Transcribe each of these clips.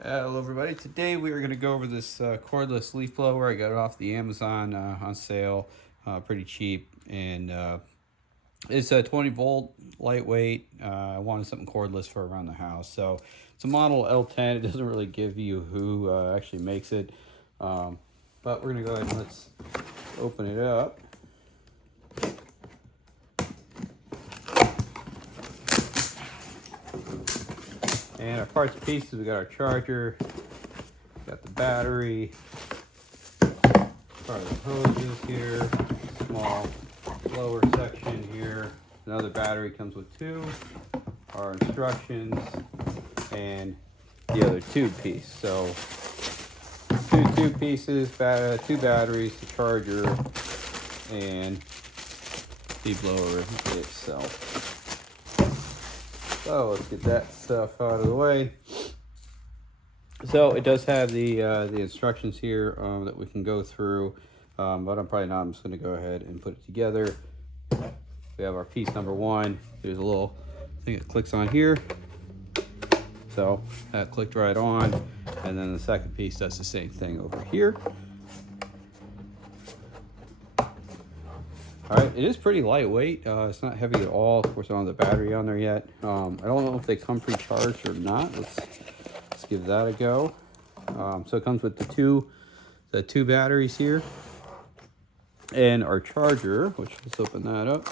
Hello everybody, today we are going to go over this cordless leaf blower. I got it off the Amazon on sale, pretty cheap, and it's a 20 volt, lightweight. I wanted something cordless for around the house, so it's a model L10. It doesn't really give you who actually makes it, but we're going to go ahead and let's open it up. And our parts and pieces, we got our charger, got the battery, part of the hoses here, small blower section here. Another battery comes with two, our instructions, and the other tube piece. So two tube pieces, two batteries, the charger, and the blower itself. So let's get that stuff out of the way. So it does have the instructions here that we can go through, but I'm probably not. I'm just going to go ahead and put it together. We have our piece number one. There's a little thing that clicks on here. So that clicked right on, and then the second piece does the same thing over here. All right, it is pretty lightweight. It's not heavy at all. Of course, I don't have the battery on there yet. I don't know if they come pre-charged or not. Let's give that a go. So it comes with the two batteries here, and our charger. Which, let's open that up.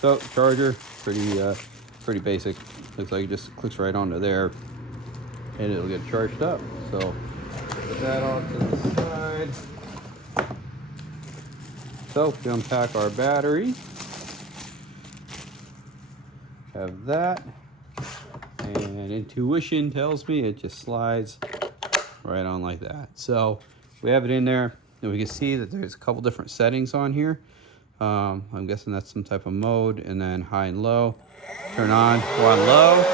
So charger, pretty basic. Looks like it just clicks right onto there, and it'll get charged up. So put that off to the side. So we unpack our battery. Have that, and intuition tells me it just slides right on like that. So we have it in there, and we can see that there's a couple different settings on here. I'm guessing that's some type of mode, and then high and low. Turn on, we're on low.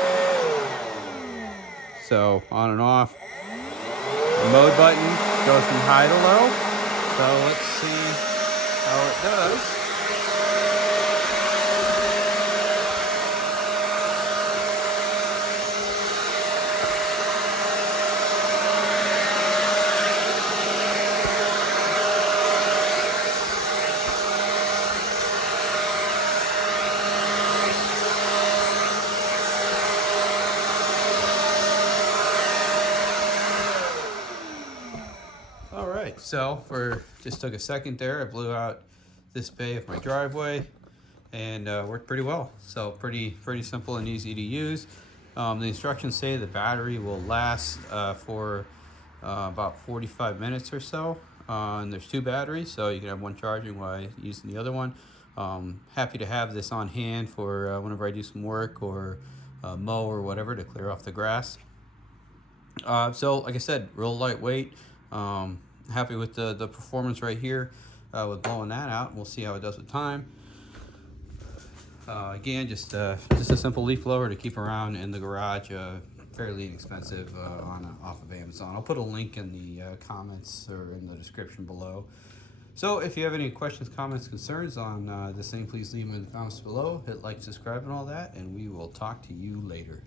So on and off. The mode button goes from high to low. So let's see how it does. All right, so just took a second there. I blew out this bay of my driveway, and worked pretty well. So pretty simple and easy to use. The instructions say the battery will last for about 45 minutes or so. And there's two batteries, so you can have one charging while using the other one. Happy to have this on hand for whenever I do some work or mow or whatever to clear off the grass. So like I said, real lightweight. Happy with the performance right here with blowing that out. We'll see how it does with time. Again, just a simple leaf blower to keep around in the garage. Fairly inexpensive off of Amazon. I'll put a link in the comments or in the description below. So if you have any questions, comments, concerns on this thing, please leave them in the comments below. Hit like, subscribe, and all that, and we will talk to you later.